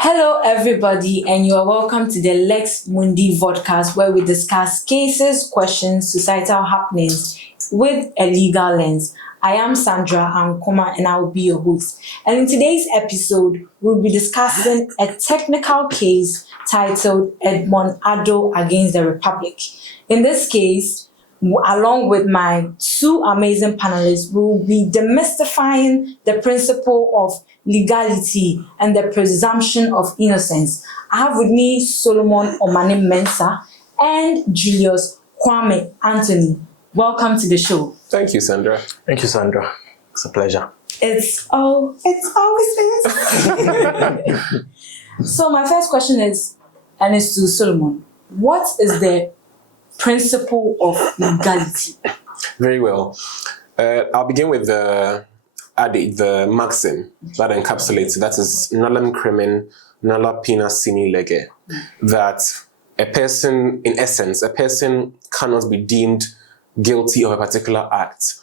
Hello, everybody, and you are welcome to the Lex Mundi podcast, where we discuss cases, questions, societal happenings with a legal lens. I am Sandra Ankoma, and I will be your host. And in today's episode, we'll be discussing a technical case titled Edmund Addo against the Republic. In this case, along with my two amazing panelists, we will be demystifying the principle of legality and the presumption of innocence. I have with me Solomon Omane Mensah and Julius Kwame Anthony. Welcome to the show. Thank you, Sandra. Thank you, Sandra. It's a pleasure. It's always is. So my first question is, and it's to Solomon, what is the principle of legality? Very well. I'll begin with the maxim that encapsulates, that is nullum crimen, nulla pena sine lege, that a person, in essence, a person cannot be deemed guilty of a particular act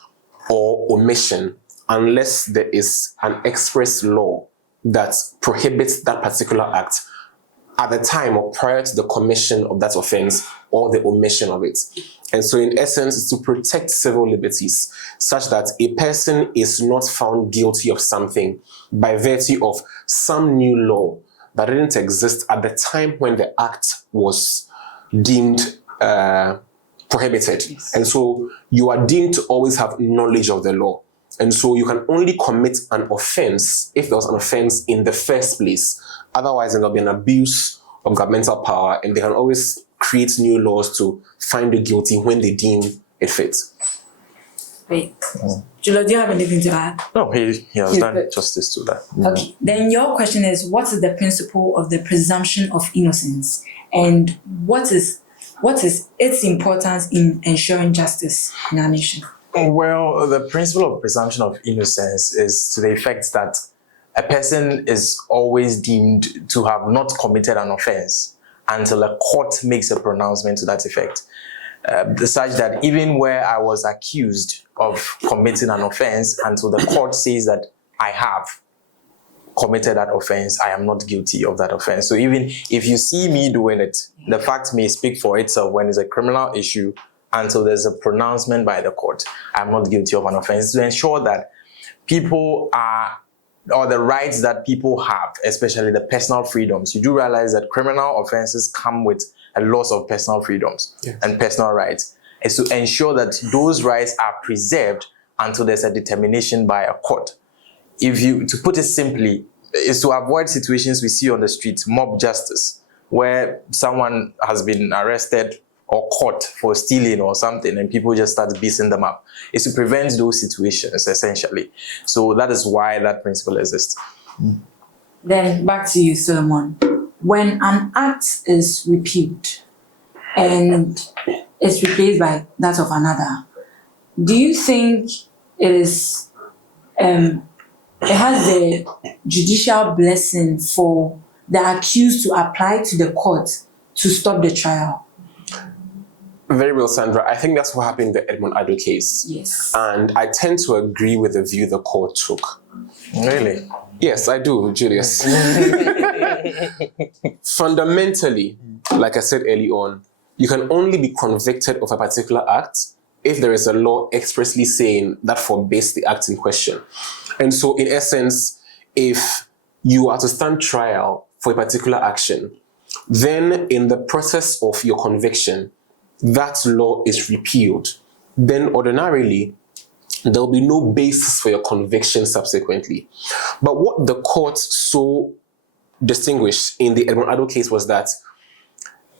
or omission unless there is an express law that prohibits that particular act at the time or prior to the commission of that offense or the omission of it. And so in essence, it's to protect civil liberties such that a person is not found guilty of something by virtue of some new law that didn't exist at the time when the act was deemed prohibited. Yes. And so you are deemed to always have knowledge of the law. And so you can only commit an offense if there was an offense in the first place. Otherwise, there'll be an abuse of governmental power, and they can always create new laws to find you guilty when they deem it fits. Wait. Julia, do you have anything to add? No, he has done justice to that. Okay. Then your question is, what is the principle of the presumption of innocence? And what is its importance in ensuring justice in our nation? Well, the principle of presumption of innocence is to the effect that a person is always deemed to have not committed an offense until a court makes a pronouncement to that effect. Such that even where I was accused of committing an offense, until the court says that I have committed that offense, I am not guilty of that offense. So even if you see me doing it, the fact may speak for itself when it's a criminal issue until there's a pronouncement by the court. I'm not guilty of an offense, to ensure that people are, or the rights that people have, especially the personal freedoms. You do realize that criminal offenses come with a loss of personal freedoms. Yes. And personal rights. It's to ensure that those rights are preserved until there's a determination by a court. To put it simply, is to avoid situations we see on the streets, mob justice, where someone has been arrested or caught for stealing or something and people just start beating them up. It's to prevent those situations, essentially. So that is why that principle exists. Then back to you, Solomon. When an act is repealed and is replaced by that of another, do you think it has the judicial blessing for the accused to apply to the court to stop the trial? Very well, Sandra. I think that's what happened in the Edmund Addo case. Yes. And I tend to agree with the view the court took. Really? Yes, I do, Julius. Fundamentally, like I said early on, you can only be convicted of a particular act if there is a law expressly saying that forbids the act in question. And so, in essence, if you are to stand trial for a particular action, then in the process of your conviction, that law is repealed. Then ordinarily, there will be no basis for your conviction subsequently. But what the court so distinguished in the Edmund Addo case was that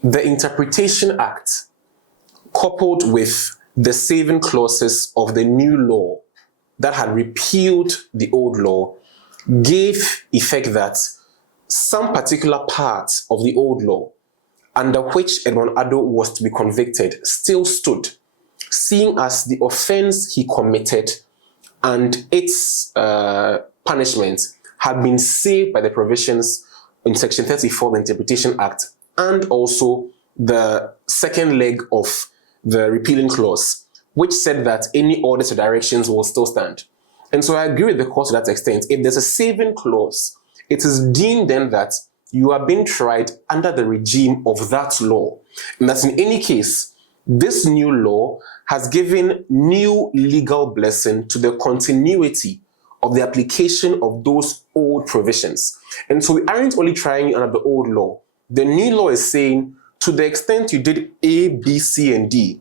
the Interpretation Act, coupled with the saving clauses of the new law that had repealed the old law, gave effect that some particular part of the old law under which Edmund Addo was to be convicted still stood, seeing as the offense he committed and its punishment had been saved by the provisions in Section 34 of the Interpretation Act and also the second leg of the repealing clause, which said that any orders or directions will still stand. And so I agree with the court to that extent. If there's a saving clause, it is deemed then that you are being tried under the regime of that law. And that in any case, this new law has given new legal blessing to the continuity of the application of those old provisions. And so we aren't only trying you under the old law. The new law is saying, to the extent you did A, B, C, and D,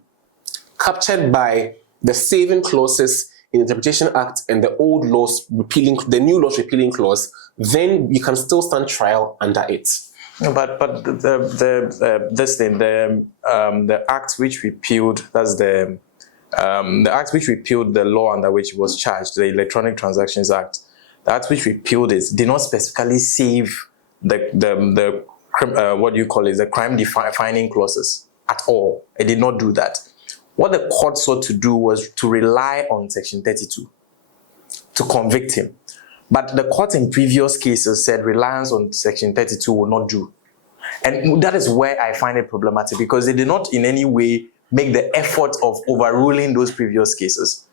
captured by the saving clauses in the Interpretation Act and the old laws repealing, the new laws repealing clause, then you can still stand trial under it. No, but the act which repealed, that's the act which repealed the law under which it was charged, the Electronic Transactions Act. The act which repealed it did not specifically save the crime defining clauses at all. It did not do that. What the court sought to do was to rely on Section 32 to convict him. But the court in previous cases said reliance on Section 32 will not do. And that is where I find it problematic, because they did not in any way make the effort of overruling those previous cases.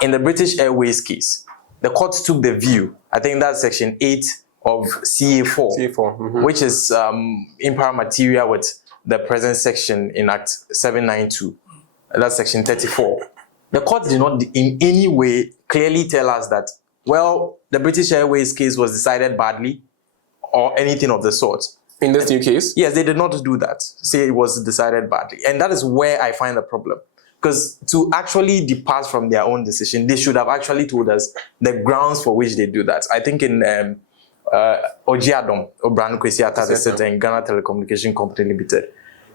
In the British Airways case, the court took the view, I think that's Section 8 of CA4, which is impar materia with the present section in Act 792. That's Section 34. The court did not in any way clearly tell us that, well, the British Airways case was decided badly or anything of the sort. In this new case? Yes, they did not do that. Say it was decided badly. And that is where I find the problem. Because to actually depart from their own decision, they should have actually told us the grounds for which they do that. I think in Ojiadom, Obran Kwesi and Ghana Telecommunication Company Limited,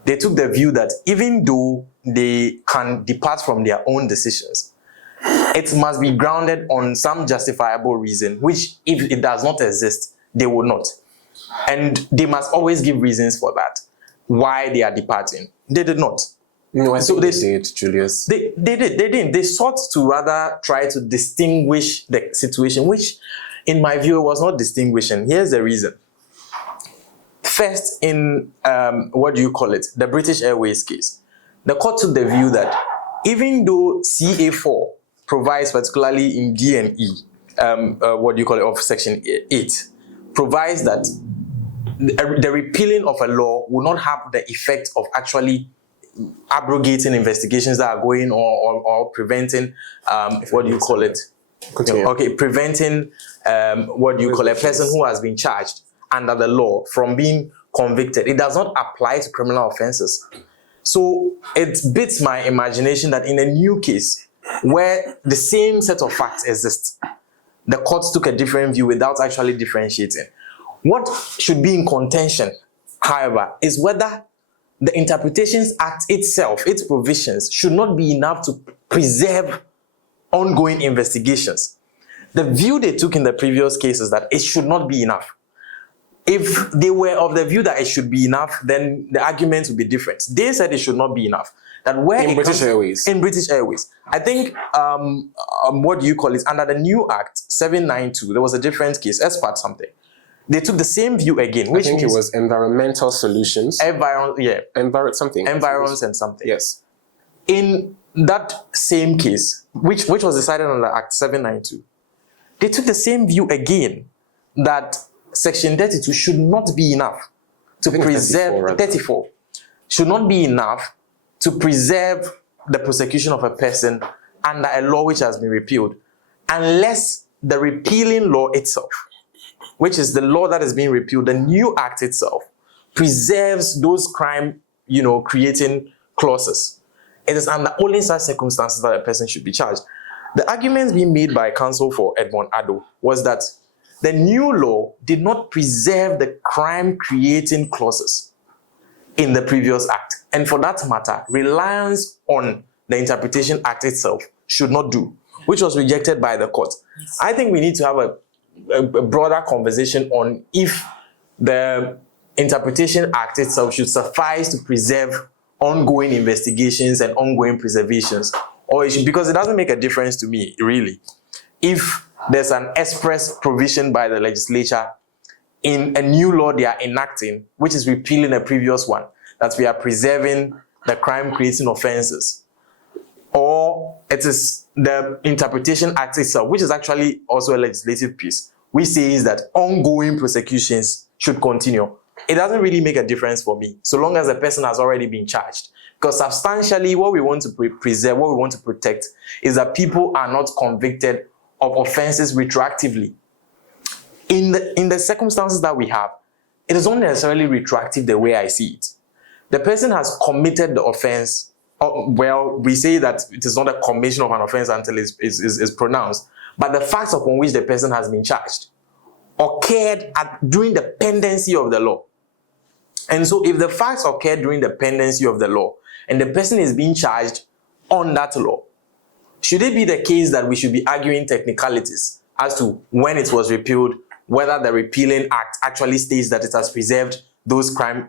they took the view that even though they can depart from their own decisions, it must be grounded on some justifiable reason, which if it does not exist, they will not. And they must always give reasons for that, why they are departing. They did not. No, I think they did, Julius. They didn't. They sought to rather try to distinguish the situation, which in my view was not distinguishing. Here's the reason. First, in the British Airways case, the court took the view that even though CA4 provides, particularly in D and E, of Section 8, provides that the repealing of a law will not have the effect of actually abrogating investigations that are going or preventing preventing a person who has been charged under the law from being convicted. It does not apply to criminal offenses. So it beats my imagination that in a new case where the same set of facts exist, the courts took a different view without actually differentiating. What should be in contention, however, is whether the Interpretations Act itself, its provisions, should not be enough to preserve ongoing investigations. The view they took in the previous case is that it should not be enough. If they were of the view that it should be enough, then the arguments would be different. They said it should not be enough. That where in British Airways. In British Airways. I think, under the new Act, 792, there was a different case, ESPAT something. They took the same view again, which I think it was environmental solutions. Environs and something. Yes. In that same case, which was decided under Act 792, they took the same view again that Section 32 should not be enough to preserve 34 should not be enough to preserve the prosecution of a person under a law which has been repealed, unless the repealing law itself, which is the law that is being repealed, the new act itself, preserves those crime, creating clauses. It is under only such circumstances that a person should be charged. The arguments being made by counsel for Edmund Addo was that the new law did not preserve the crime-creating clauses in the previous act. And for that matter, reliance on the Interpretation Act itself should not do, which was rejected by the court. Yes. I think we need to have a broader conversation on if the Interpretation Act itself should suffice to preserve ongoing investigations and ongoing preservations, or because it doesn't make a difference to me, really, if there's an express provision by the legislature in a new law they are enacting, which is repealing a previous one, that we are preserving the crime-creating offenses. Or it is the Interpretation Act itself, which is actually also a legislative piece, which says that ongoing prosecutions should continue. it doesn't really make a difference for me, so long as the person has already been charged. Because substantially, what we want to preserve, what we want to protect, is that people are not convicted of offenses retroactively. In the circumstances that we have, it is not necessarily retroactive the way I see it. The person has committed the offense. Well, we say that it is not a commission of an offense until it is pronounced, but the facts upon which the person has been charged occurred during the pendency of the law. And so if the facts occurred during the pendency of the law and the person is being charged on that law, should it be the case that we should be arguing technicalities as to when it was repealed, whether the repealing act actually states that it has preserved those crime,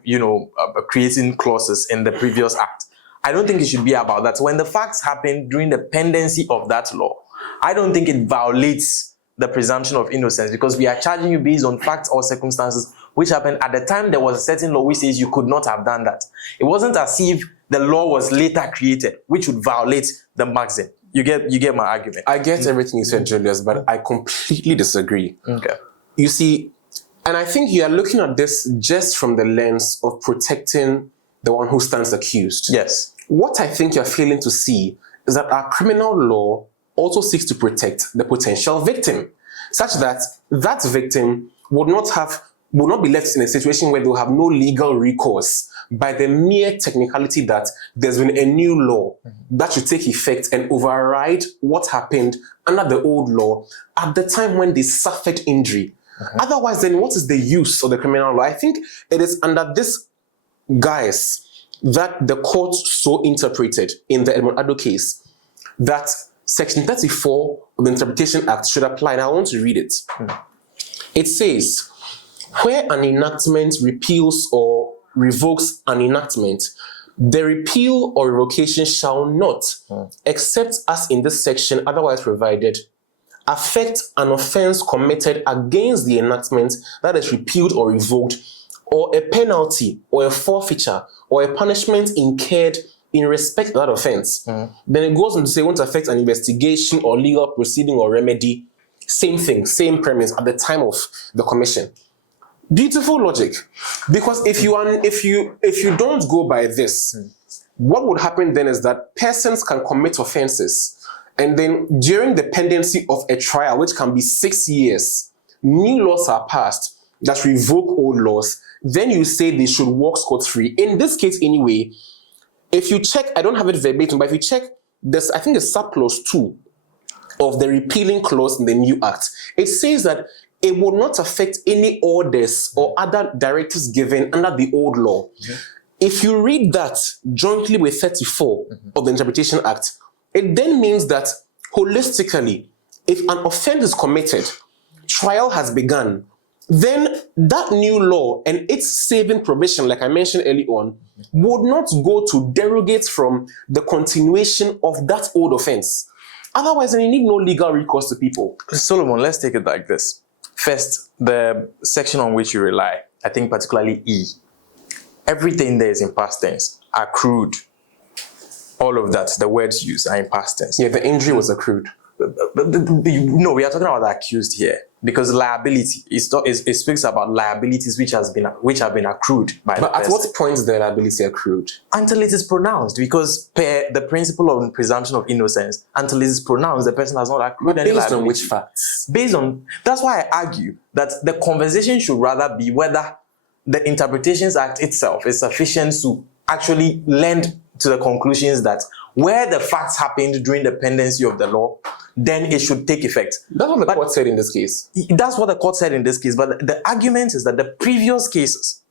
creating clauses in the previous act? I don't think it should be about that. When the facts happen during the pendency of that law, I don't think it violates the presumption of innocence, because we are charging you based on facts or circumstances which happened at the time there was a certain law which says you could not have done that. It wasn't as if the law was later created, which would violate the maxim. You get my argument. I get everything you said, Julius, but I completely disagree. Okay. You see, and I think you are looking at this just from the lens of protecting the one who stands accused. Yes. What I think you're failing to see is that our criminal law also seeks to protect the potential victim, such that that victim would not be left in a situation where they'll have no legal recourse by the mere technicality that there's been a new law that should take effect and override what happened under the old law at the time when they suffered injury. Otherwise, then what is the use of the criminal law? I think it is under this guise that the court so interpreted in the Edmund Addo case that Section 34 of the Interpretation Act should apply. And I want to read it. It says, where an enactment repeals or revokes an enactment, the repeal or revocation shall not, except as in this section otherwise provided, affect an offense committed against the enactment that is repealed or revoked, or a penalty or a forfeiture or a punishment incurred in respect of that offense. Then it goes on to say it won't affect an investigation or legal proceeding or remedy. Same thing, same premise at the time of the commission. Beautiful logic. Because if you don't go by this, what would happen then is that persons can commit offenses, and then during the pendency of a trial, which can be 6 years, new laws are passed that revoke old laws. Then you say they should walk scot-free. In this case anyway, if you check, I don't have it verbatim, but if you check this, I think it's subclause 2 of the repealing clause in the new act, it says that it will not affect any orders or other directives given under the old law. If you read that jointly with 34 of the Interpretation Act, it then means that holistically, if an offense is committed, trial has begun, then that new law and its saving provision, like I mentioned early on, would not go to derogate from the continuation of that old offense. Otherwise, then you need no legal recourse to people. Solomon, let's take it like this. First, the section on which you rely, I think particularly E. Everything there is in past tense. Accrued. All of that, the words used are in past tense. Yeah, the injury was accrued. No, we are talking about the accused here, because liability it speaks about liabilities which have been accrued by the person. But at what point is the liability accrued? Until it is pronounced, because per the principle of presumption of innocence, until it is pronounced, the person has not accrued any liability. Based on which facts? That's why I argue that the conversation should rather be whether the Interpretations Act itself is sufficient to actually lend to the conclusions that where the facts happened during the pendency of the law, then it should take effect. That's what the court said in this case. That's what the court said in this case. But the argument is that the previous cases,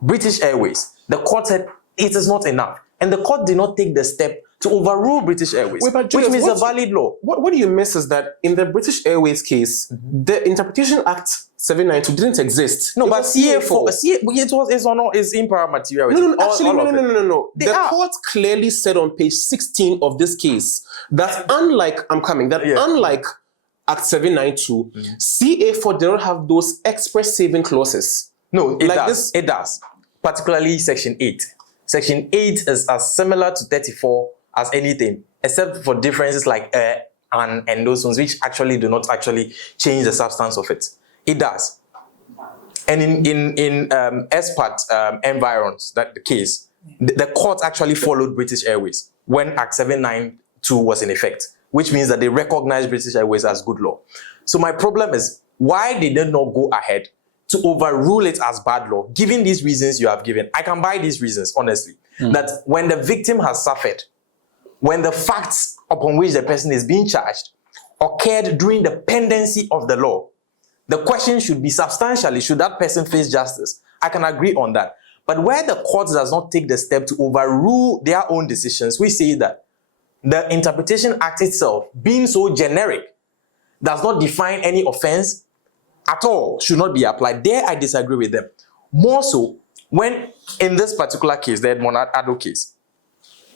British Airways, the court said it is not enough. And the court did not take the step to overrule British Airways, which means a valid law. What do you miss is that in the British Airways case, the Interpretation Act 792 didn't exist. No, but CA4, it's imperial materiality. No. The court clearly said on page 16 of this case that unlike Act 792, CA4 did not have those express saving clauses. No, it does. Particularly Section 8. Section 8 is as similar to 34 as anything, except for differences like and those ones which actually do not actually change the substance of it. It does. And in expat environs, that the case, the court actually followed British Airways when Act 792 was in effect, which means that they recognized British Airways as good law. So my problem is, why did they not go ahead to overrule it as bad law, given these reasons you have given? I can buy these reasons, honestly, that when the victim has suffered, when the facts upon which the person is being charged occurred during the pendency of the law, the question should be substantially, should that person face justice? I can agree on that. But where the court does not take the step to overrule their own decisions, we say that the Interpretation Act itself, being so generic, does not define any offense at all, should not be applied. There I disagree with them. More so, when in this particular case, the Edmund Addo case,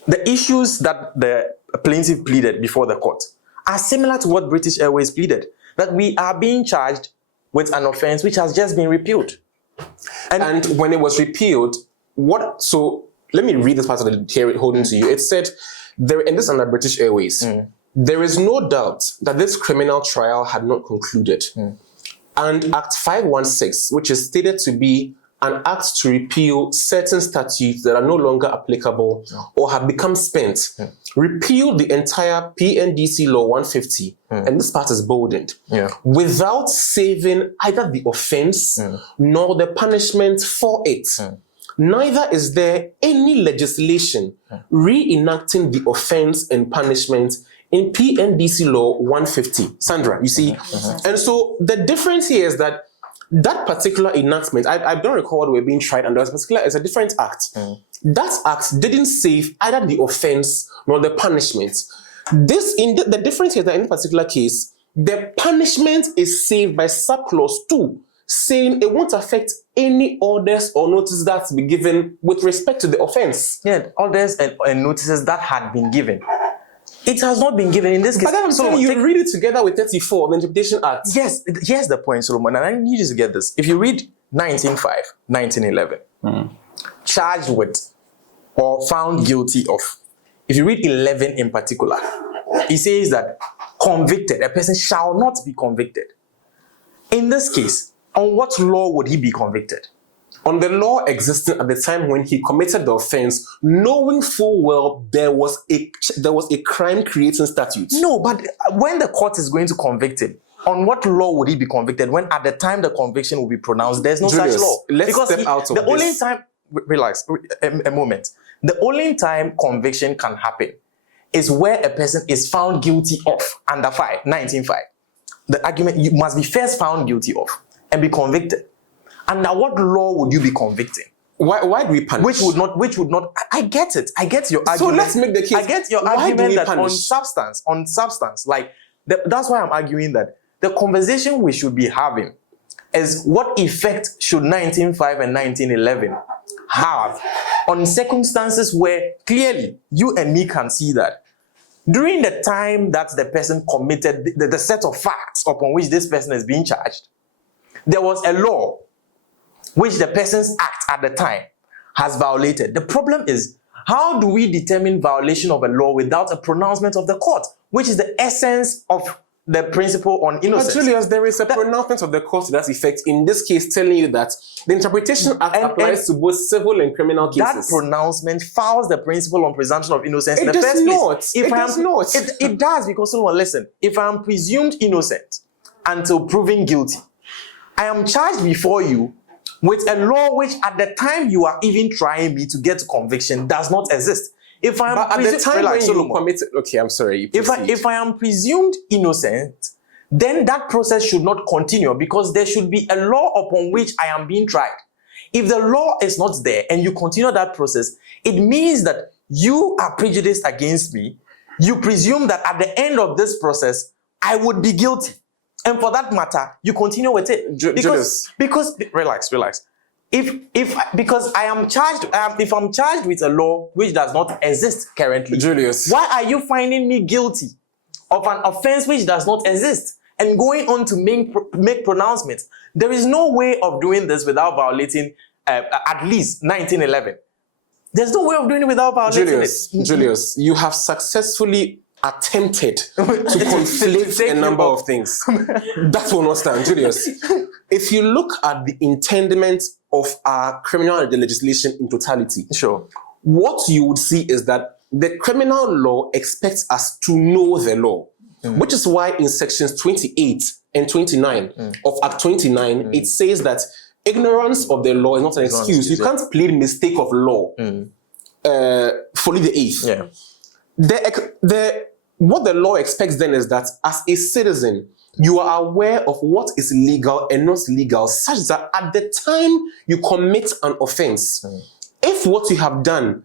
the issues that the plaintiff pleaded before the court are similar to what British Airways pleaded, that we are being charged with an offense which has just been repealed. And when it was repealed, so let me read this part of the hearing holding to you. It said, and this under British Airways, there is no doubt that this criminal trial had not concluded. And Act 516, which is stated to be an act to repeal certain statutes that are no longer applicable or have become spent, repeal the entire PNDC Law 150, and this part is boldened, without saving either the offense nor the punishment for it. Neither is there any legislation reenacting the offense and punishment in PNDC Law 150. Sandra, you see? And so the difference here is that that particular enactment, I don't recall what we're being tried under, it's a different act. That act didn't save either the offense nor the punishment. The difference here is that in this particular case, the punishment is saved by subclause 2, saying it won't affect any orders or notices that be given with respect to the offense. Yeah, orders and notices that had been given. It has not been given in this case. But then I'm saying you read it together with 34, the Interpretation Act. Yes, here's the point, Solomon, and I need you to get this. If you read 1905, 1911, charged with or found guilty of, if you read 11 in particular, it says that convicted, a person shall not be convicted. In this case, on what law would he be convicted? On the law existing at the time when he committed the offense, knowing full well there was a crime creating statute. No, but when the court is going to convict him, on what law would he be convicted when at the time the conviction will be pronounced, there's no Julius, such law? Let's step out of the this. only time, relax, a moment. The only time conviction can happen is where a person is found guilty of under 1905. The argument, you must be first found guilty of and be convicted. And now what law would you be convicting? Why do we punish? Which would not, I get it. I get your argument. So let's make the case. I get your argument that on substance, like, that's why I'm arguing that the conversation we should be having is what effect should 1905 and 1911 have on circumstances where clearly you and me can see that during the time that the person committed the set of facts upon which this person is being charged, there was a law which the person's act at the time has violated. The problem is, how do we determine violation of a law without a pronouncement of the court, which is the essence of the principle on innocence? But Julius, there is a pronouncement of the court to that effect, in this case telling you that the Interpretation Act applies to both civil and criminal cases. That pronouncement fouls the principle on presumption of innocence in the does first not. place. It does not. It does, because someone, listen, if I am presumed innocent until proven guilty, I am charged before you with a law which at the time you are even trying me to get to conviction does not exist. If I am at the time when you committed, okay, I'm sorry. If I am presumed innocent, then that process should not continue because there should be a law upon which I am being tried. If the law is not there and you continue that process, it means that you are prejudiced against me. You presume that at the end of this process, I would be guilty. And for that matter, you continue with it. Because relax. Because I am charged, if I'm charged with a law which does not exist currently, Julius, why are you finding me guilty of an offense which does not exist and going on to make pronouncements? There is no way of doing this without violating at least 1911. There's no way of doing it without violating it. Julius, you have successfully attempted to conflate a number of things. That will not stand, Julius. if you look at the intendment of our criminal legislation in totality, Sure. what you would see is that the criminal law expects us to know the law, which is why in sections 28 and 29 of Act 29, it says that ignorance of the law is not an excuse. You can't plead mistake of law for the eighth. Yeah. What the law expects then is that as a citizen, you are aware of what is legal and not legal, such that at the time you commit an offense, if what you have done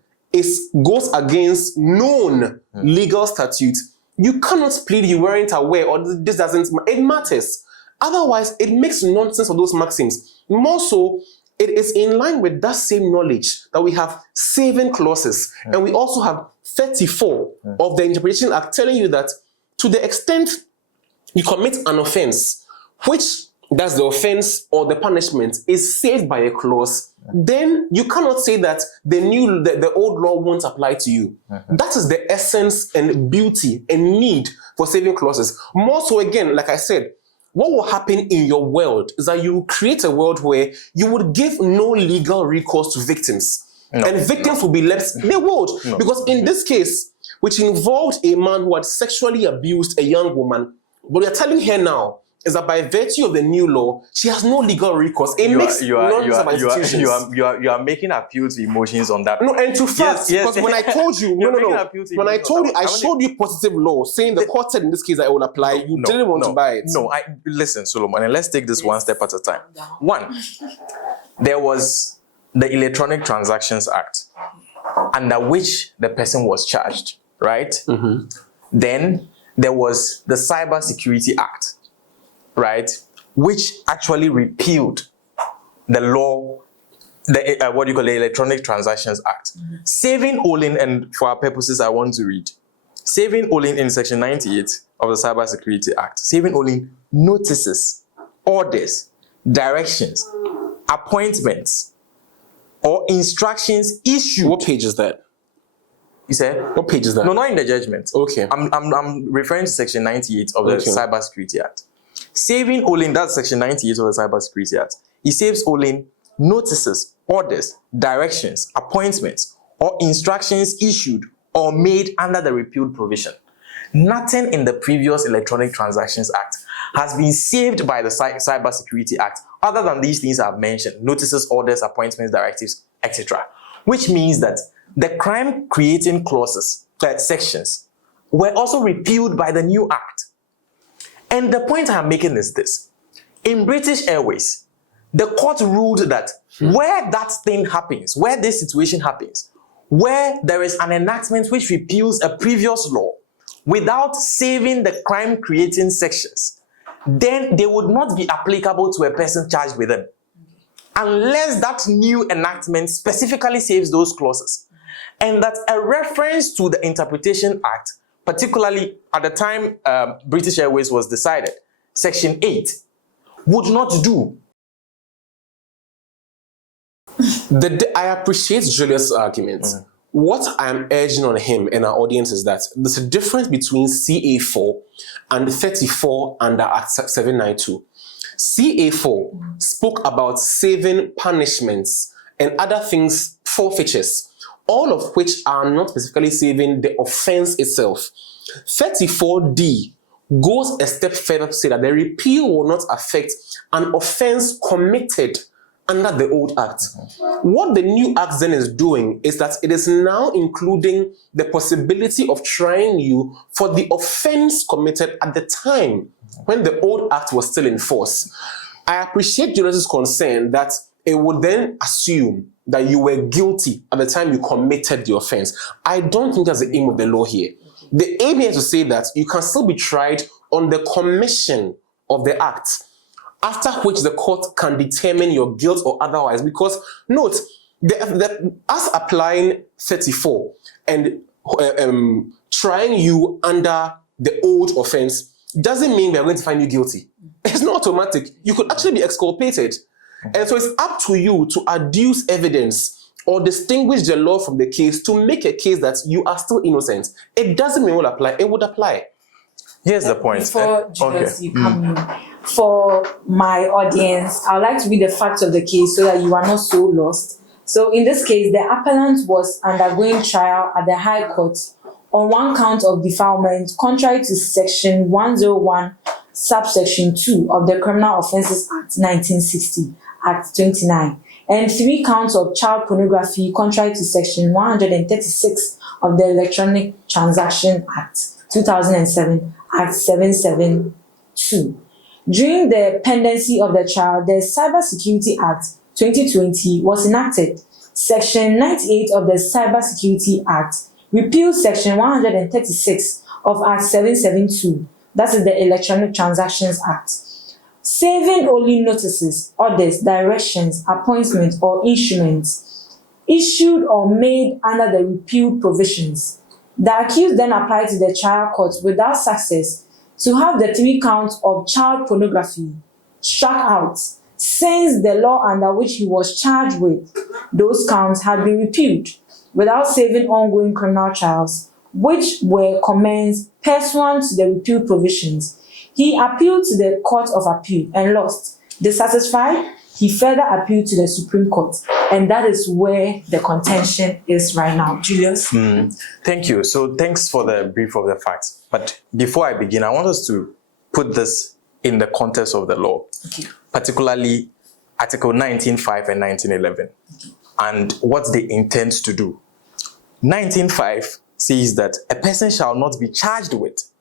goes against known legal statutes, you cannot plead you weren't aware or this doesn't. It matters. Otherwise, it makes nonsense of those maxims. More so, it is in line with that same knowledge that we have saving clauses, and we also have 34 of the Interpretation Act telling you that to the extent you commit an offense, which that's the offense or the punishment is saved by a clause, then you cannot say that the old law won't apply to you. That is the essence and beauty and need for saving clauses. More so, again, like I said, what will happen in your world is that you create a world where you would give no legal recourse to victims. And victims will be left, they would. Because in this case, which involved a man who had sexually abused a young woman, what we are telling her now is that by virtue of the new law, she has no legal recourse. It makes nonsense of institutions. You are making appeal to emotions on that. No, and to facts. Yes. Because when I told you, when I told you, I showed you positive law, saying the court said in this case that it will apply. You didn't want to buy it. No, listen, Solomon, and let's take this one step at a time. One, there was the Electronic Transactions Act, under which the person was charged, right? Then there was the Cyber Security Act, right, which actually repealed the law, the Electronic Transactions Act. Saving only, and for our purposes, I want to read. Saving only in section 98 of the Cyber Security Act. Saving only notices, orders, directions, appointments, or instructions issued. What page is that? You said? What page is that? No, not in the judgment. Okay. I'm referring to section 98 of the Cyber Security Act. Saving only, that's section 98 of the Cyber Security Act. It saves only notices, orders, directions, appointments, or instructions issued or made under the repealed provision. Nothing in the previous Electronic Transactions Act has been saved by the Cyber Security Act other than these things I've mentioned: notices, orders, appointments, directives, etc. Which means that the crime-creating clauses, sections, were also repealed by the new act. And the point I'm making is this. In British Airways, the court ruled that where that thing happens, where this situation happens, where there is an enactment which repeals a previous law without saving the crime-creating sections, then they would not be applicable to a person charged with them, unless that new enactment specifically saves those clauses. And that a reference to the Interpretation Act, particularly at the time British Airways was decided, Section 8, would not do. I appreciate Julius' argument. What I'm urging on him and our audience is that there's a difference between CA4 and 34 under Act 792. CA4 spoke about saving punishments and other things, forfeitures, all of which are not specifically saving the offense itself. 34D goes a step further to say that the repeal will not affect an offense committed under the old act. What the new act then is doing is that it is now including the possibility of trying you for the offense committed at the time when the old act was still in force. I appreciate Julius' concern that it would then assume that you were guilty at the time you committed the offense. I don't think that's the aim of the law here. The aim here is to say that you can still be tried on the commission of the act, after which the court can determine your guilt or otherwise. Because note, us applying 34 and trying you under the old offense doesn't mean we are going to find you guilty. It's not automatic. You could actually be exculpated. And so it's up to you to adduce evidence or distinguish the law from the case to make a case that you are still innocent. It doesn't mean it will apply. It would apply. Here's the point. Before Julius, you come in. for my audience, I would like to read the facts of the case so that you are not so lost. So in this case, the appellant was undergoing trial at the High Court on one count of defilement contrary to Section 101, subsection 2 of the Criminal Offences Act 1960, Act 29, and 3 counts of child pornography contrary to Section 136 of the Electronic Transaction Act 2007, Act 772. During the pendency of the trial, the Cybersecurity Act 2020 was enacted. Section 98 of the Cybersecurity Act repeals Section 136 of Act 772, that is the Electronic Transactions Act, saving only notices, orders, directions, appointments, or instruments issued or made under the repealed provisions. The accused then applied to the trial court without success to have the 3 counts of child pornography struck out, since the law under which he was charged with those counts had been repealed, without saving ongoing criminal trials, which were commenced pursuant to the repealed provisions. He appealed to the Court of Appeal and lost. Dissatisfied, he further appealed to the Supreme Court, and that is where the contention is right now. Julius? Thank you. So thanks for the brief of the facts. But before I begin, I want us to put this in the context of the law, particularly Article 19.5 and 19.11, and what they intend to do. 19.5 says that a person shall not be charged with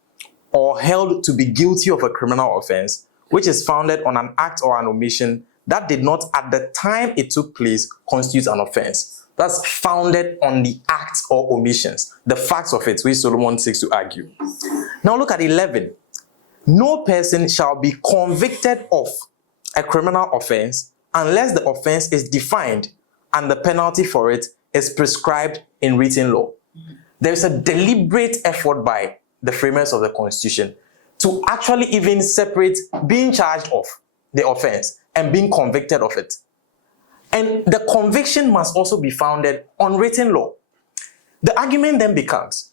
or held to be guilty of a criminal offense which is founded on an act or an omission that did not at the time it took place constitute an offense. That's founded on the acts or omissions, the facts of it, which Solomon seeks to argue. Now look at 11. No person shall be convicted of a criminal offense unless the offense is defined and the penalty for it is prescribed in written law. There is a deliberate effort by the framers of the Constitution to actually even separate being charged of the offense and being convicted of it. And the conviction must also be founded on written law. The argument then becomes,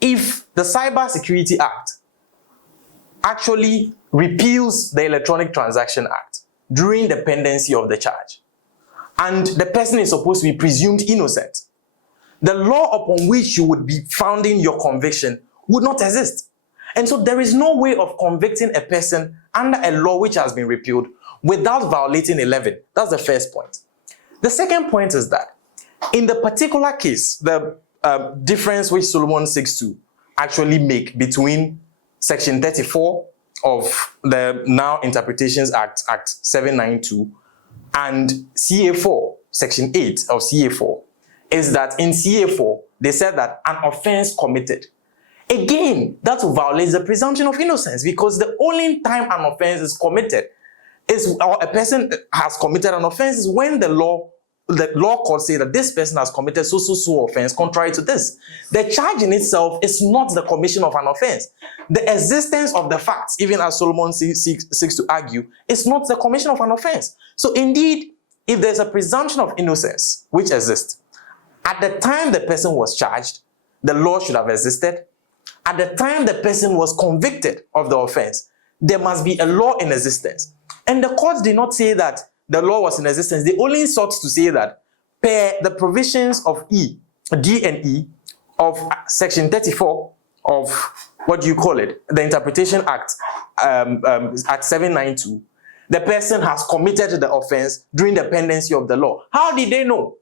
if the Cybersecurity Act actually repeals the Electronic Transaction Act during the pendency of the charge, and the person is supposed to be presumed innocent, the law upon which you would be founding your conviction would not exist. And so there is no way of convicting a person under a law which has been repealed without violating 11. That's the first point. The second point is that in the particular case, the difference which Solomon seeks to actually make between Section 34 of the Now Interpretations Act, Act 792, and CA4, Section 8 of CA4, is that in CA4, they said that an offense committed. Again, that violates the presumption of innocence, because the only time an offense is committed or a person has committed an offense is when the law court say that this person has committed so offense contrary to this. The charge in itself is not the commission of an offense. The existence of the facts, even as Solomon seeks to argue, is not the commission of an offense. So indeed, if there's a presumption of innocence which exists, at the time the person was charged, the law should have existed. At the time the person was convicted of the offense, there must be a law in existence. And the courts did not say that the law was in existence. They only sought to say that per the provisions of D and E of Section 34 of the Interpretation Act, Act 792, the person has committed the offense during the pendency of the law. How did they know?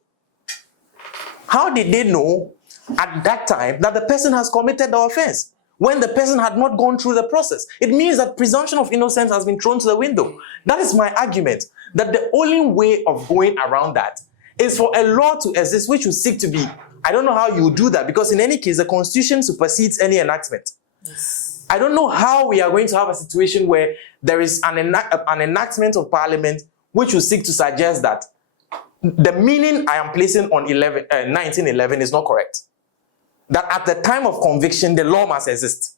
How did they know at that time that the person has committed the offense when the person had not gone through the process? It means that presumption of innocence has been thrown to the window. That is my argument, that the only way of going around that is for a law to exist which will seek to be, I don't know how you do that, because in any case, the Constitution supersedes any enactment. Yes. I don't know how we are going to have a situation where there is an enactment of Parliament which will seek to suggest that the meaning I am placing on 1911 is not correct. That at the time of conviction, the law must exist.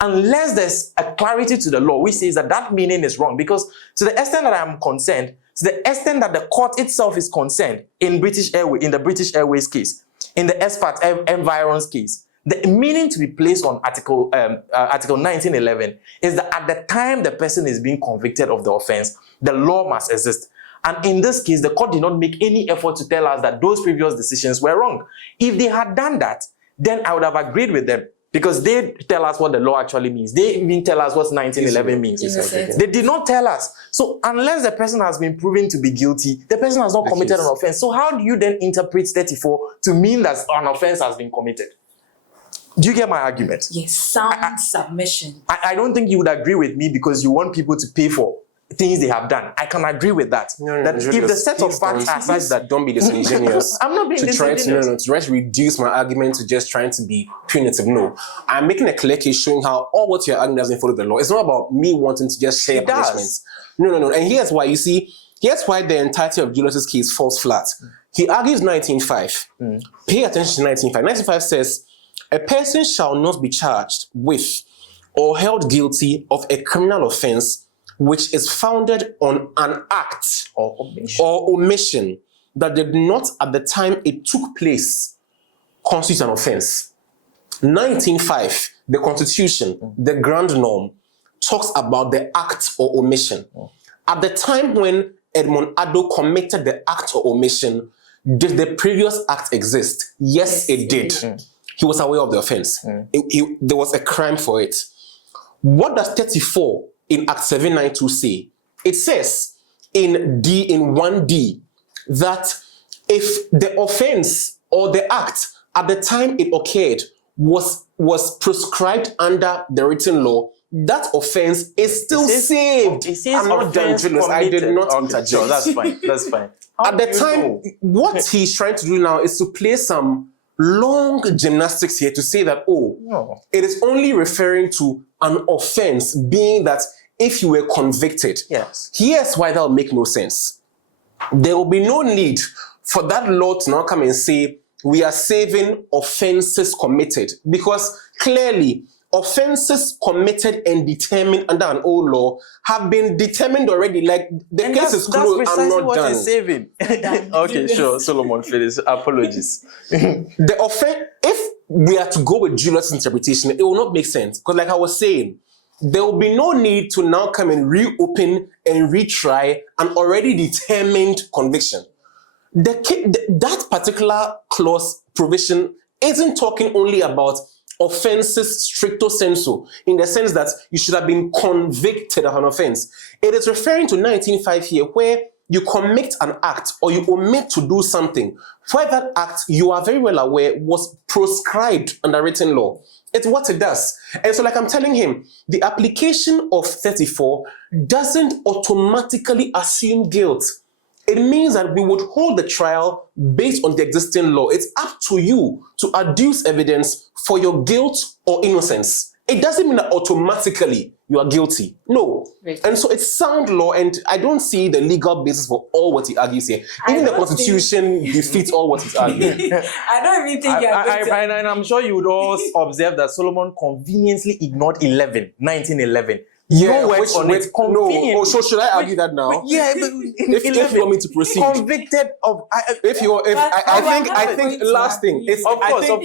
Unless there's a clarity to the law which says that that meaning is wrong. Because to the extent that I am concerned, to the extent that the court itself is concerned in the British Airways case, in the Expat Environs case, The meaning to be placed on Article 1911 is that at the time the person is being convicted of the offense, the law must exist. And in this case, the court did not make any effort to tell us that those previous decisions were wrong. If they had done that, then I would have agreed with them, because they tell us what the law actually means. They even tell us what 1911 means. They did not tell us. So unless the person has been proven to be guilty, the person has not committed an offense. So how do you then interpret 34 to mean that an offense has been committed? Do you get my argument? Yes, sound submission. I don't think you would agree with me because you want people to pay for things they have done. I can agree with that. That Julius, if the set of facts are such that... Don't be disingenuous. I'm not being disingenuous. To try to reduce my argument to just trying to be punitive. No. I'm making a clear case showing how all what you're arguing doesn't follow the law. It's not about me wanting to just share punishments. No. And here's why. You see, here's why the entirety of Julius's case falls flat. He argues 19.5. Pay attention to 19.5. 19.5 says, a person shall not be charged with or held guilty of a criminal offense which is founded on an act or omission that did not at the time it took place constitute an offense. 19.5, the Constitution, the grand norm, talks about the act or omission. At the time when Edmund Addo committed the act or omission, did the previous act exist? Yes, it did. He was aware of the offense. There was a crime for it. What does 34 in Act 792 say? It says in 1D that if the offense or the act at the time it occurred was prescribed under the written law, that offense is still saved. It says I'm not done, Julius. I did not interject. Sure, that's fine. That's fine. At the time, what he's trying to do now is to play some long gymnastics here to say that, it is only referring to an offense, being that if you were convicted. Yes. Here's why that will make no sense. There will be no need for that law to now come and say, we are saving offenses committed, because clearly offenses committed and determined under an old law have been determined already. Like the case is closed. That's precisely I'm not what done. is saving. Okay, sure. Solomon, finish. Apologies. The offense, if we are to go with Julius' interpretation, it will not make sense. Because like I was saying, there will be no need to now come and reopen and retry an already determined conviction. That particular clause provision isn't talking only about offenses stricto sensu, in the sense that you should have been convicted of an offense. It is referring to 19.5 here, where you commit an act or you omit to do something, where that act, you are very well aware, was prescribed under written law. It's what it does. And so like I'm telling him, the application of 34 doesn't automatically assume guilt. It means that we would hold the trial based on the existing law. It's up to you to adduce evidence for your guilt or innocence. It doesn't mean that automatically you are guilty. No. Right. And so it's sound law, and I don't see the legal basis for all what he argues here. Even the Constitution defeats all what he's arguing. I don't even think and I'm sure you would all observe that Solomon conveniently ignored 1911. Yeah, no words on it. No. So should I argue that now? Yeah, but if you want me to proceed, convicted of. I think last thing. Of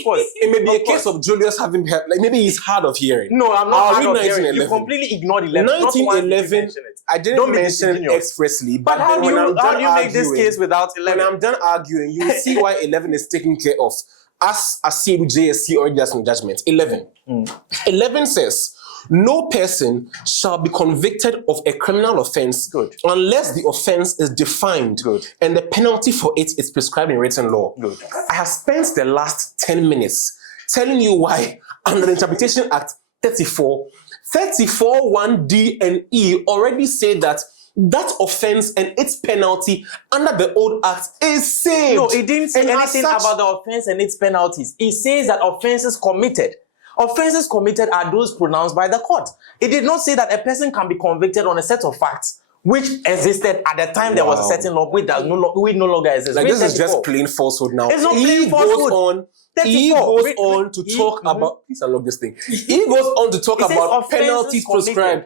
course. It may be a case of Julius having like maybe he's hard of hearing. No, I'm not hard of 1911. hearing. You completely ignored 11. 1911. I didn't mention it expressly, but how do you make this arguing, case without 11? When I'm done arguing, you will see why 11 is taken care of. As JSC already has some judgment. 11. 11 says, no person shall be convicted of a criminal offense unless the offense is defined and the penalty for it is prescribed in written law. I have spent the last 10 minutes telling you why under the Interpretation Act 34, 1D and E already say that offense and its penalty under the old act is saved. No, it didn't say anything about the offense and its penalties. It says that offenses committed. Offenses committed are those pronounced by the court. It did not say that a person can be convicted on a set of facts which existed at the time there was a certain law which no longer exists. Like this is just plain falsehood now. It's not plain falsehood. He goes on to talk about... Please unlock this thing. He goes on to talk about penalties prescribed.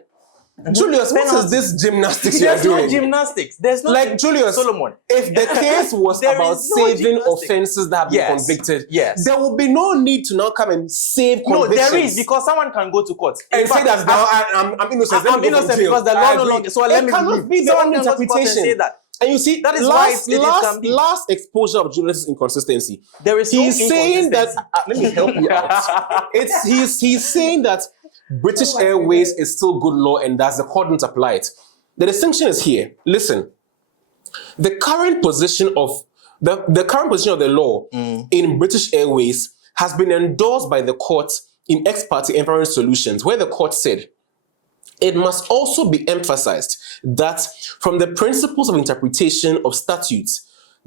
Julius, what is this gymnastics you are There's no doing? gymnastics. There's no Like Julius, Solomon. if the case was There about is no saving gymnastics. offenses that have been convicted, Yes. there will be no need to now come and save No, convictions. there is, because someone can go to court and say that now I'm innocent. Let I'm me go from innocent jail. because the I law no agree. longer. So let It me cannot believe. be the Someone only can go to court and interpretation. say that. And you see, That is why it can be. last exposure of Julius' inconsistency. There is no He's saying that. inconsistency. Let me help you out. He's saying that British Airways is still good law and that the court didn't apply it. The distinction is here. Listen, the current position of the law in British Airways has been endorsed by the court in ex parte Environment Solutions, where the court said it must also be emphasized that from the principles of interpretation of statutes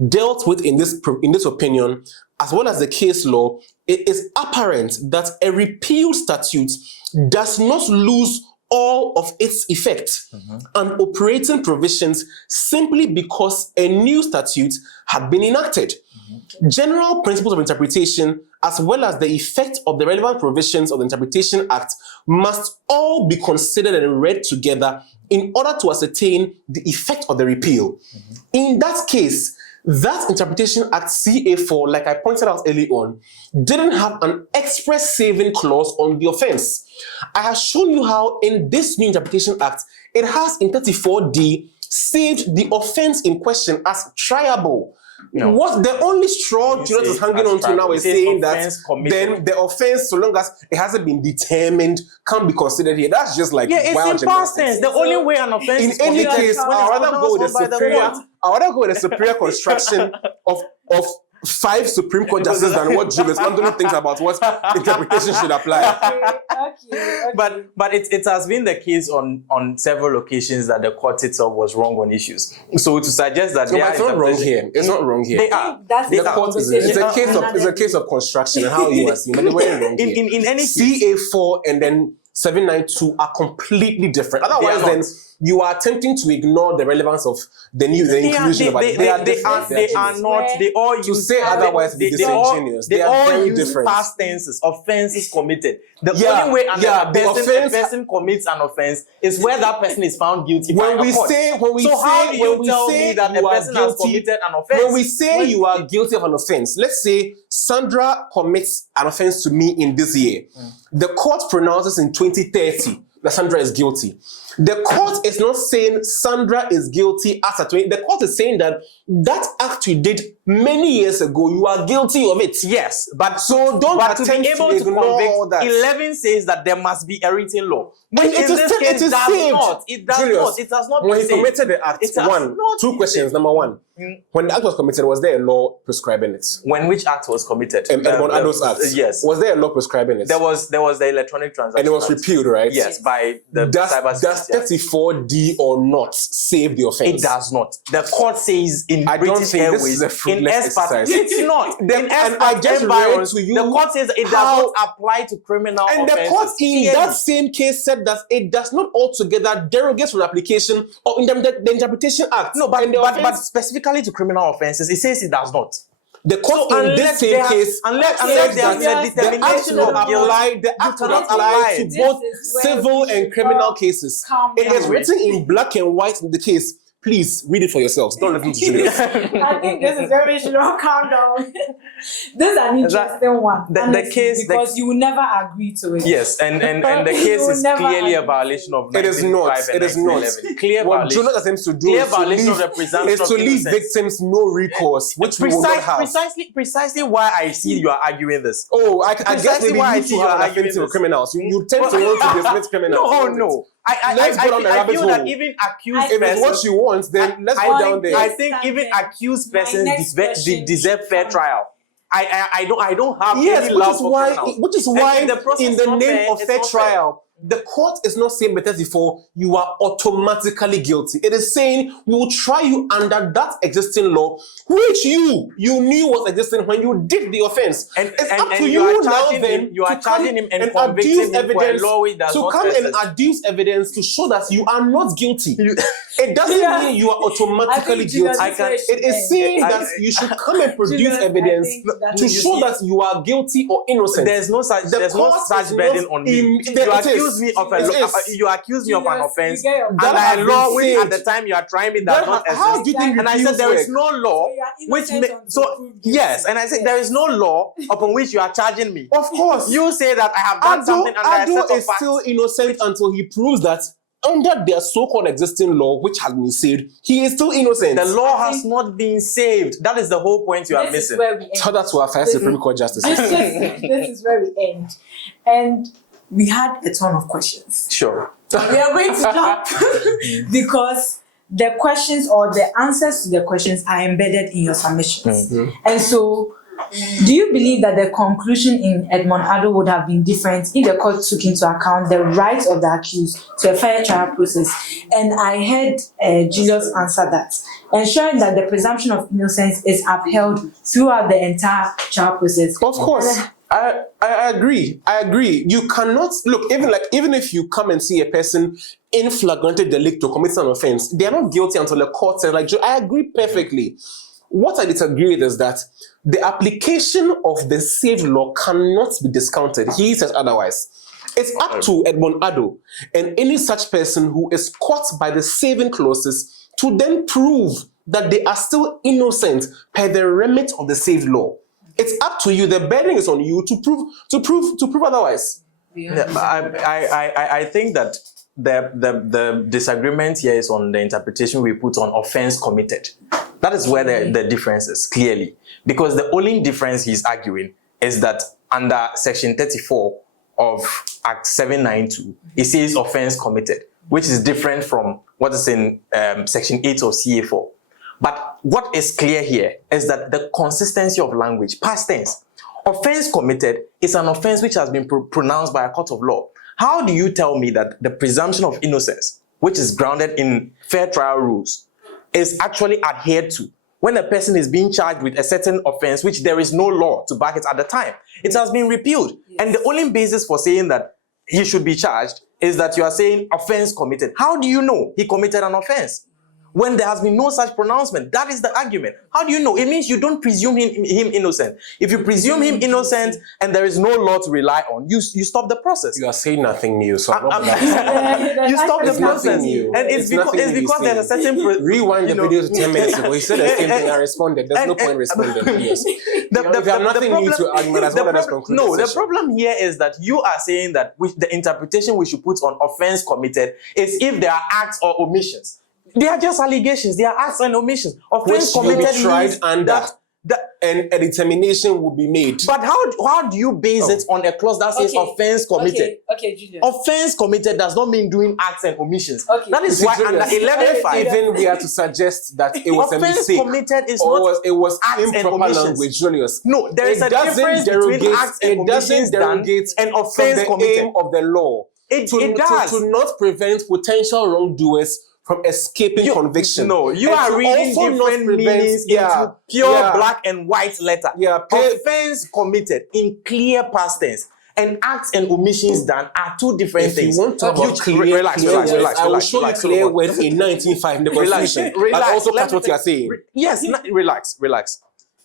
dealt with in this opinion, as well as the case law, it is apparent that a repealed statute does not lose all of its effect and operating provisions simply because a new statute had been enacted. General principles of interpretation, as well as the effect of the relevant provisions of the Interpretation Act, must all be considered and read together in order to ascertain the effect of the repeal. In that case, that Interpretation Act CA4, like I pointed out early on, didn't have an express saving clause on the offense. I have shown you how in this new Interpretation Act, it has in 34D saved the offense in question as triable. No. What the only straw Julius is hanging on to now is saying that then the offense, so long as it hasn't been determined, can't be considered here. That's just like it's wild in past tense. gymnastics. The only way an offense In is any committed case, is when it's I'd rather go with pronounced the by the superior. court. I'd rather go with the superior construction of 5 Supreme Court justices than what Julius Anthony thinks about what interpretation should apply. Okay. But it has been the case on several occasions that the court itself was wrong on issues. So to suggest that No, but it's not wrong here. It's not wrong here. They are. That's The the court is conversation. it's a case of construction and how you are seeing, but they weren't wrong here. In any case, CA4 and then 792 are completely different. Otherwise, They are then not. you are attempting to ignore the relevance of the inclusion of it. They are different. not. They all To use say otherwise would be disingenuous. They They are all very use different. past tenses, offenses committed. The Yeah, only way the a person commits an offense is where that person is found guilty by When we a court. say So how do you tell me that a you are person has committed an offense? When we say you are guilty of an offense, let's say Sandra commits an offense to me in this year. The court pronounces in 2030 that Sandra is guilty. The court is not saying Sandra is guilty as a 20. The court is saying that act you did many years ago, you are guilty of it. Yes, but So don't but to attempt be able to to ignore all convict, that. 11 says that there must be a written law. But And it in is this still- case, it is does saved. not. It does Julius, not. It has not when been he saved. committed the act, It has not 2 been questions. Number 1, when the act was committed, was there a law prescribing it? When which act was committed? Edmund Addo's act. Yes. Was there a law prescribing it? There was the electronic transaction. And it was Act. repealed, right? Yes, by the Does cybersecurity. 34D or not save the offense? It does not. The court says in I don't British think this Airways, is a in fruitless S-Part, exercise. it's not. Then- In and S-Part I just read environs, to you the court says that it does how- not apply to criminal And offenses. the court in Clearly. that same case said that it does not altogether derogate from the application or in the Interpretation Act. No, but, And the but offense- specifically to criminal offenses, it says it does not. the court So in this unless same they have- case unless said there's that a the act determination would of guilt, apply, the act would cannot apply apply to it. both This is where civil we and criminal all cases. calm It is down. written in black and white in the case. Please read it for yourselves. Don't listen to Julius. I think this is where we should all calm down. This is an interesting one. the honestly, case- because you will never agree to it. Yes, and the case You is never clearly a agree. violation of It is not. 1905 and It is not. 1911. Clear What violation. Julius attempts to do Clear is to violation of leave, the presumption of leave innocence. victims no recourse, which we will not have. Precisely why I see you are arguing this. Oh, I guess Precisely maybe why I you see two you have are an arguing affinity with this. criminals. You tend to want to dismiss criminals. No. Let's go down the I rabbit feel that hole. even accused If it's persons, what you want, then let's I go think- down there. I think even accused My persons next question deserve fair trial. I don't have Yes, any which love is for why, criminals. which is And why, if the process in is the not name fair, of it's fair not fair. trial, the court is not saying by 34 you are automatically guilty. It is saying we will try you under that existing law, which you knew was existing when you did the offense. And it's up to you are you now charging then him. You are to come charging him and adduce convicting him for a evidence law which does to not come and persist. adduce evidence to show that you are not guilty. It doesn't Yeah. mean you are automatically guilty. It is saying that you should come and produce Julius, I evidence think that to you show see- that you are guilty or innocent. There's no such The court is burden not on you. it is. accuse me of you accuse me of an offense, and That a law which at the time you are trying me does not how do you exist. think And I said there is no law which yes, and I said there is no law upon which you are charging me. Of course. You say that I have done something under a set Addo of is facts. still innocent until he proves that under their so-called existing law, which has been saved, he is still innocent. The law has not been saved. That is the whole point you are This is missing. where we end. Tell that to our first Supreme Court justices. This is where we end. And we had a ton of questions. Sure. We are going to stop because the questions or the answers to the questions are embedded in your submissions. And so, do you believe that the conclusion in Edmund Addo would have been different if the court took into account the rights of the accused to a fair trial process? And I heard Julius answer that, ensuring that the presumption of innocence is upheld throughout the entire trial process. Of course. I agree. You cannot look, even if you come and see a person in flagrante delicto commits an offense, they are not guilty until the court says, I agree perfectly. What I disagree with is that the application of the saved law cannot be discounted. He says otherwise. It's up to Edmund Addo and any such person who is caught by the saving clauses to then prove that they are still innocent per the remit of the saved law. It's up to you. The burden is on you to prove otherwise. Yeah, I think that the disagreement here is on the interpretation we put on offense committed. That is where the difference is, clearly. Because the only difference he's arguing is that under Section 34 of Act 792, it says offense committed, which is different from what is in Section 8 of CA4. But what is clear here is that the consistency of language, past tense, offense committed is an offense which has been pronounced by a court of law. How do you tell me that the presumption of innocence, which is grounded in fair trial rules, is actually adhered to when a person is being charged with a certain offense which there is no law to back it at the time? It has been repealed. Yes. And the only basis for saying that he should be charged is that you are saying offense committed. How do you know he committed an offense when there has been no such pronouncement? That is the argument. How do you know? It means you don't presume him innocent. If you presume him innocent and there is no law to rely on, you stop the process. You are saying nothing new. So you stop the process. New. And it's because there's a certain... Rewind the video to 10 minutes ago. He said the same thing. I responded. There's no point responding. Yes. If you have nothing new to argue, that's what I just conclude. No, the problem here is that you are saying that the interpretation we should put on offense committed is if there are acts or omissions. They are just allegations. They are acts and omissions. Offense committed tried under and a determination will be made. But how do you base it on a clause that says offense committed? Okay, Julius. Offense committed does not mean doing acts and omissions. Okay. That is why under 11.5 even we are to suggest that it was a mistake. Offense committed is or not it was acts improper and omissions. language, Julius. No, there is a difference between acts and omissions and offense from the aim of the law. It does. To not prevent potential wrongdoers from escaping conviction. No, you are reading different meanings into pure black and white letter. Offense committed in clear past tense and acts and omissions done are two different things. You want to relax. I will show you clear words in 19.5 in the Constitution. Relax. Also catch what you are saying. Yes, relax.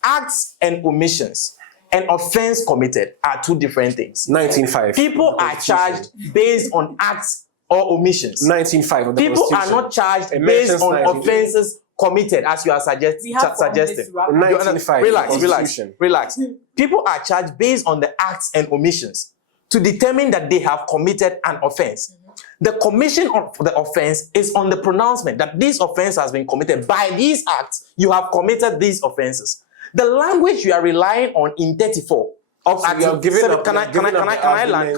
Acts and omissions and offense committed are two different things. 19.5. People are charged based on acts or omissions. 19.5 of the People Constitution. are not charged based on offenses committed, as you are suggesting. 19.5. Relax. People are charged based on the acts and omissions to determine that they have committed an offense. The commission of the offense is on the pronouncement that this offense has been committed. By these acts, you have committed these offenses. The language you are relying on in 34 of Act 7. Can I land?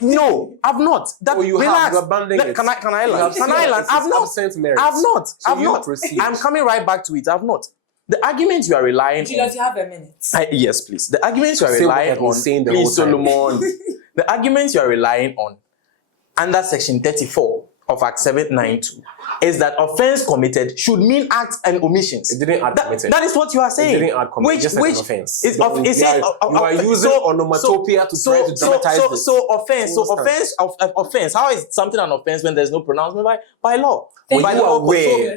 No, I've not. Relax. Can I land? I've not. I'm coming right back to it. I've not. The argument you are relying on. Julius, you have a minute. Yes, please. The argument you are relying on. Please, Solomon. The argument you are relying on under Section 34 of Act 792 is that offense committed should mean acts and omissions. It didn't add committed. That is what you are saying. It didn't add committed. Just like an offense. You are using onomatopoeia to try to dramatize this. Offense. How is something an offense when there's no pronouncement by law? Were you aware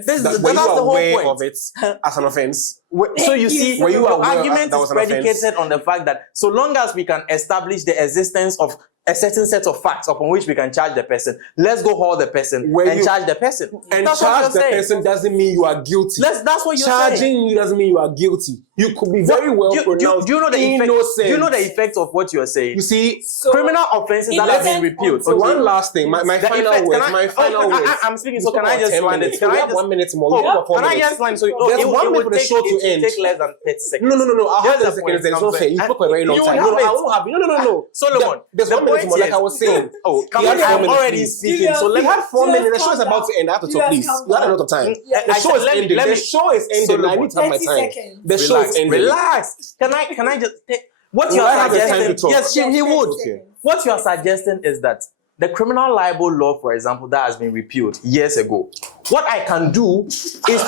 of it as an offense? So you see, were you your aware argument that is was an offense? predicated on the fact that so long as we can establish the existence of a certain set of facts upon which we can charge the person. Let's go hold the person and charge the person. And that's charge the person doesn't mean you are guilty. That's what you're Charging saying. you doesn't mean you are guilty. You could be very well pronounced Do you know the effect? innocent. Do you know the effect of what you're saying? You see, Criminal offenses that have been repealed. so one last thing, my The final effect- words. can I- My final oh, words. I'm speaking, so You can I spoke just about 10 land it? minutes. Can We I have just 1 minute more. Oh, You have 4 can I minutes. just land? So There's 1 minute for the show to it end. will take less than 30 seconds. No. I'll have Just 30 the point. seconds. It's not fair. You spoke for a very long You time. have No, it. I won't have it. No. Solomon, There's the 1 minute point more, like is- I was saying. Oh, come You on, had 4 I'm minutes, already please. speaking. So We let me. had 4 minutes. The show is calm about to end. I have to talk, Julius, please. calm You had a down. lot of time. Yeah, The show is ending. let me- The show is ending. I need to have my 30 time. seconds. The show is ending. Relax. Can I just take what you Will I are have the time to suggesting? talk? Yes, he would. Okay. What you are suggesting is that the criminal libel law, for example, that has been repealed years ago. What I can do is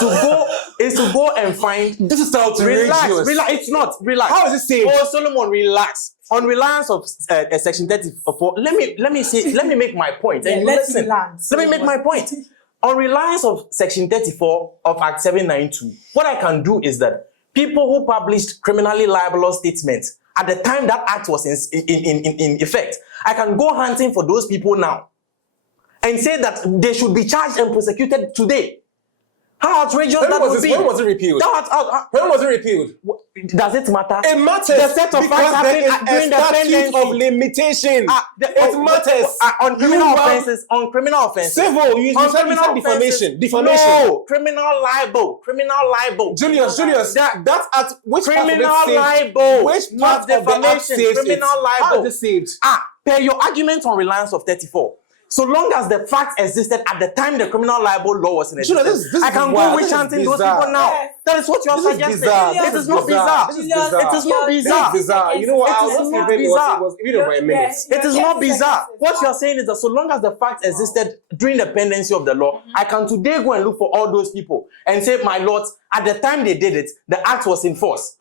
to go and find. This is outrageous. Relax. It's not. Relax. How is it safe? Oh, Solomon, relax. On reliance of section 34. Let me make my point. And Yeah, let's listen. relax. Let me make my point. On reliance of section 34 of Act 792, what I can do is that people who published criminally libelous statements at the time that act was in effect, I can go hunting for those people now and say that they should be charged and prosecuted today. How outrageous that would be. When was it repealed? When was it repealed? Does it matter? It matters. The set of because facts there is happening during a the statute pendency. of limitation. It matters. On criminal offenses. Civil. You On said criminal defamation. offenses. Defamation. No, criminal libel. Julius, that's at which Criminal part of it libel. Which Not part of the act defamation. saves Criminal it? How libel. is it saved? Per your argument on reliance of 34. So long as the facts existed at the time the criminal libel law was in Julius, existence, this I is can wild. go This witch is hunting those bizarre. people now. Yes. That is what you are This is suggesting. bizarre. It is not bizarre. This is Julius, bizarre. It is not Julius, bizarre. This is bizarre. You know what? It I is was not even bizarre. even for a minute. Yes. It is not bizarre. What you Yes. are saying is that so long as the facts existed during the pendency of the law, I can today go and look for all those people and say, my lords, at the time they did it, the act was in force.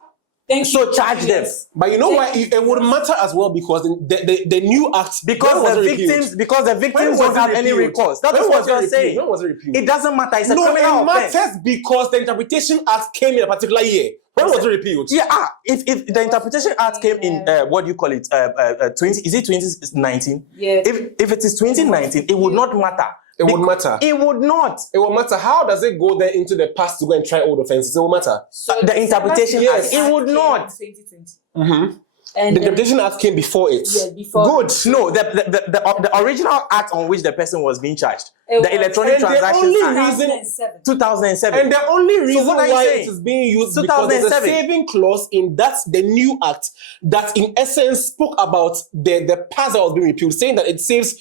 Thank So you, charge them. Julius. But you know why? It would matter as well because the new act Because when was the it repealed? victims, because the When victims was don't it have any repealed? recourse. That When is what was you it are repealed? saying. When was it repealed? It doesn't matter. It's a No, criminal it offense. matters because the Interpretation Act came in a particular year. When was it repealed? Yeah, if the Interpretation Act came in, what do you call it? 20? Is it 2019? Yes. If it is 2019, it would not matter. It would matter. It would not. It will matter. How does it go then into the past to go and try old offenses? It will matter. So The Interpretation Yes. Act, it would not. 2020. And The Interpretation Act came before it. Yeah, before. Good. No, the original act on which the person was being charged, It the was- Electronic And the Transactions only Act, reason- 2007. And the only reason what are you why saying? it is being used is because there's a 2007. saving clause in the new act that in essence spoke about the past that was being repealed, saying that it saves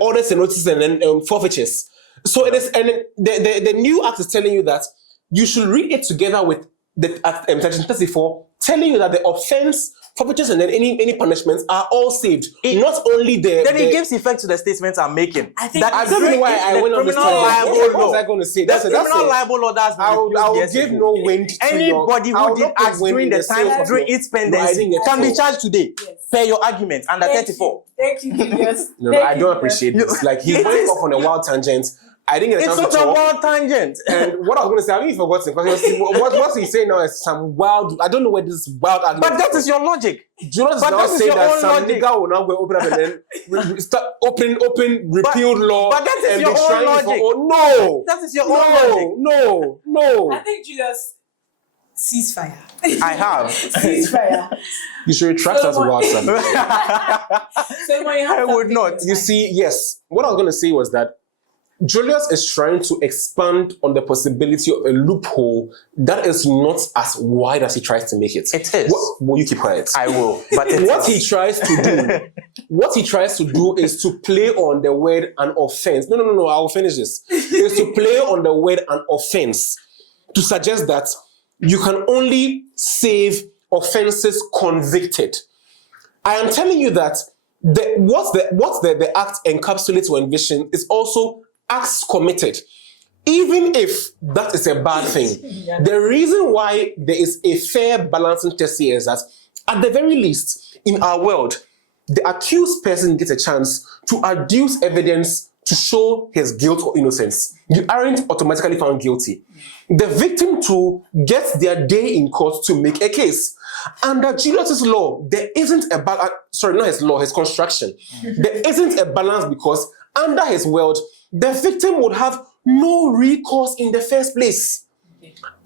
orders and notices and then forfeitures. So it is, and the new act is telling you that you should read it together with the section 34, telling you that the offense, forfeitures, and then any punishments are all saved. Not only the. Then it gives effect to the statements I'm making. I think- I don't know why I went on this criminal tangent. libel What law. was I going to say? The That's criminal it. libel law that's been I will repealed years give ago. no wind to Anybody I will who did not put acts wind during in the the time sails of during your- its No, I pendency didn't get can be so. charged today. Yes. Per your argument under Thank 34. you. Thank you, Julius. No, Thank I you, don't Julius. appreciate this. Like he It went is- off on a wild tangent. I didn't get a It's chance to not a talk. wild tangent. And what I was going to say, I haven't forgotten because what he's saying now is some wild. I don't know where this wild argument. But that is your logic. Jonas but now that is saying your that own some logic. nigga will now go open up and then start open repealed law. but that is and your be own trying logic. no, That is your own logic. no. I think Julius, ceasefire. I have. Ceasefire. You should retract that Solomon. WhatsApp. So when you have I would something not. that's You fine. see, yes. What I was going to say was that Julius is trying to expand on the possibility of a loophole that is not as wide as he tries to make it. It is. Will you keep quiet? I will. But What he tries to do is to play on the word an offense. No, I will finish this. Is to play on the word an offense to suggest that you can only save offenses convicted. I am telling you that what the act encapsulates or envision is also acts committed. Even if that is a bad thing, the reason why there is a fair balancing test here is that at the very least, in our world, the accused person gets a chance to adduce evidence to show his guilt or innocence. You aren't automatically found guilty. The victim too gets their day in court to make a case. Under Julius's law, there isn't a balance. Sorry, not his law, his construction. There isn't a balance because under his world, the victim would have no recourse in the first place.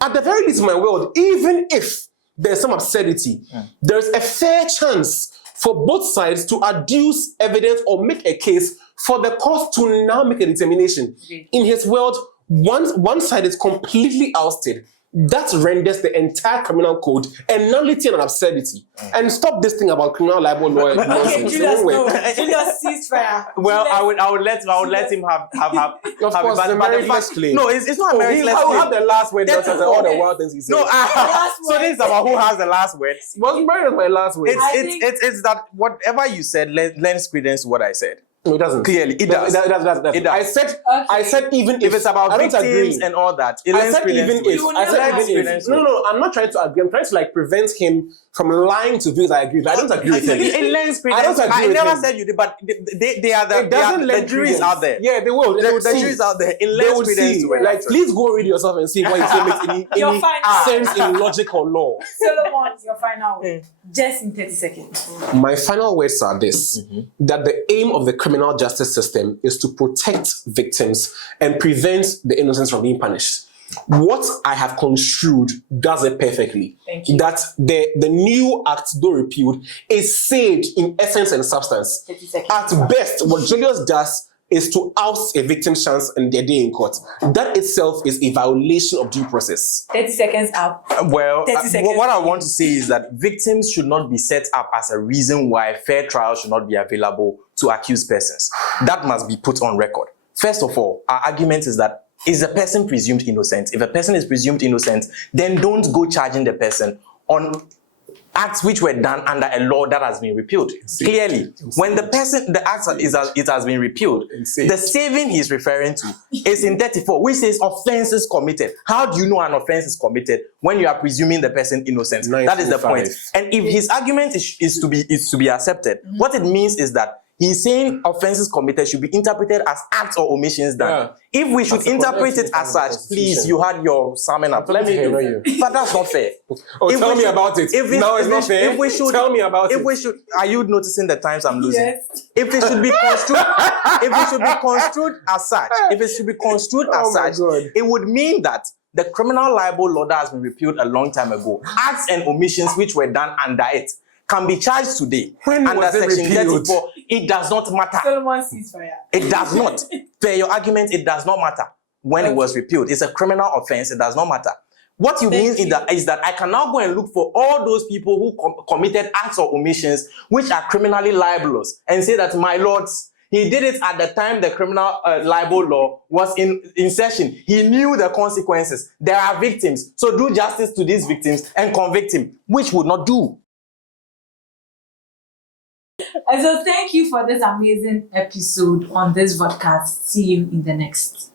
At the very least, in my world, even if there's some absurdity, there's a fair chance for both sides to adduce evidence or make a case for the court to now make a determination. In his world, one side is completely ousted. That renders the entire criminal code a nullity and an absurdity. And stop this thing about criminal libel law. Okay, Julius, no. Julius, ceasefire. Well, Julius. I would let him have Of course, it, the meritless claim. No, it's not a meritless I will have claim. the last word That's after all the wild things he said. No, so this is about who has the last word. Wasn't meritless my last word? It's that whatever you said lends credence to what I said. No, it doesn't. Clearly, it does. It does. I said even If it's about victims and all that, it I lends said credence even to it. if. I said even if. No, I'm not trying to agree. I'm trying to prevent him from lying to views I agree with. I don't agree with him. It lends credence. I don't agree with never him. said you did, but they are It doesn't the lend jury is credence. out there. Yeah, they will. The jury is out there. It lends credence to it. Please go read yourself and see what you say makes any sense in logic or law. Solomon, your final word. Just in 30 seconds. My final words are this: that the aim of the criminal justice system is to protect victims and prevent the innocent from being punished. What I have construed does it perfectly. Thank you. That the new act, though repealed, is sage in essence and substance. 30 seconds. At best, what Julius does is to oust a victim's chance in their day in court. That itself is a violation of due process. 30 seconds up. Well, 30 seconds. what I want to say is that victims should not be set up as a reason why fair trial should not be available to accused persons. That must be put on record. First of all, our argument is that is the person presumed innocent? If a person is presumed innocent, then don't go charging the person on acts which were done under a law that has been repealed. Clearly, when the act it has been repealed, the saving he's referring to is in 34, which says offenses committed. How do you know an offense is committed when you are presuming the person innocent? That is the point. And if his argument is to be accepted, what it means is that he's saying offenses committed should be interpreted as acts or omissions done. If we should interpret it as such, please, you had your summon up. Let me do it. But that's not fair. Tell me about it. Now it's not fair. Tell me about it. If we should, are you noticing the times I'm losing? Yes. If it should be construed as such, it would mean that the criminal libel law that has been repealed a long time ago, acts and omissions which were done under it, can be charged today under section 34. It does not matter. Solomon, ceasefire. It does not. Per your argument, it does not matter when it was repealed. It's a criminal offense. It does not matter. What you mean is that I can now go and look for all those people who committed acts or omissions which are criminally libelous and say that, my lords, he did it at the time the criminal libel law was in session. He knew the consequences. There are victims. So do justice to these victims and convict him, which would not do. And so thank you for this amazing episode on this podcast. See you in the next.